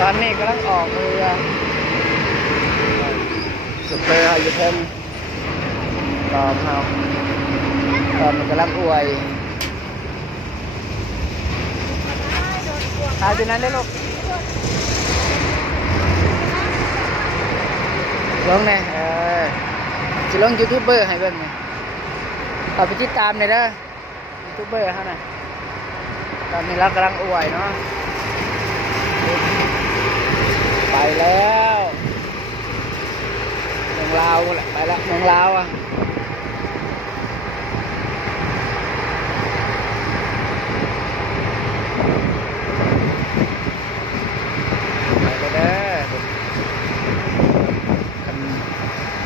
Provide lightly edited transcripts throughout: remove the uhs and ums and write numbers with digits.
ตอนนี้กำลังออกเรือสุดเรืออยู่เพิ่งตอมเฮาตอมมันกำลังอวยตายอยู่นั้นได้ลูกลงเนี่ยจะลงยูทูบเบอร์ให้เบิ่งเนี่ยเอาไปติดตามเลยเด้อยูทูบเบอร์เขาน่ะตอนนี้เรากำลังอวยเนาะไปแล้วเมืองลาวแหละไปแล้วเมืองลาวอ่ะไปเด้อ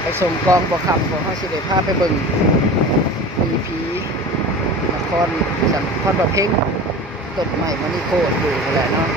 ไปส่งกองบ่คำของเขาสิได้พาไปเบิ่งผีนครสันนครบ่เพ่งต้นไม้มันนี่โคตรอยู่แหละเนาะ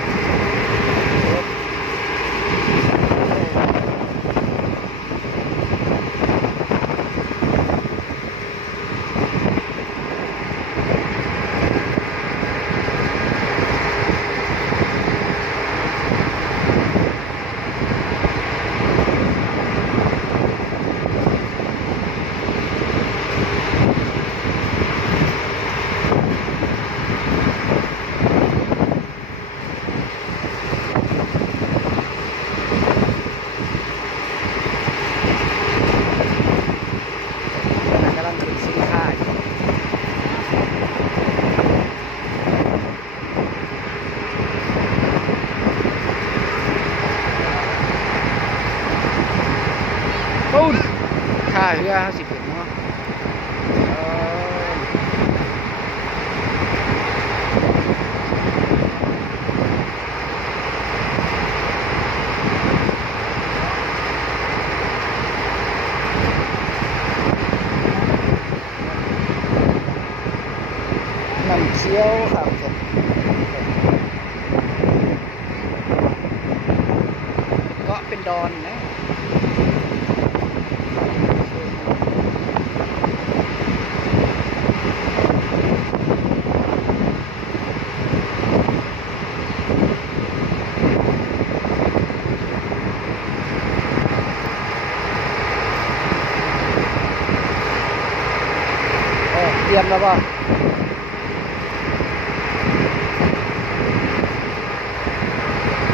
กำลังถึงสินค้าปุ้นท่าเรือสิบเอ็ดเนาะน้ำเชี่ยวครับผมก็เป็นดอนนะเตรียมแล้วป่ะ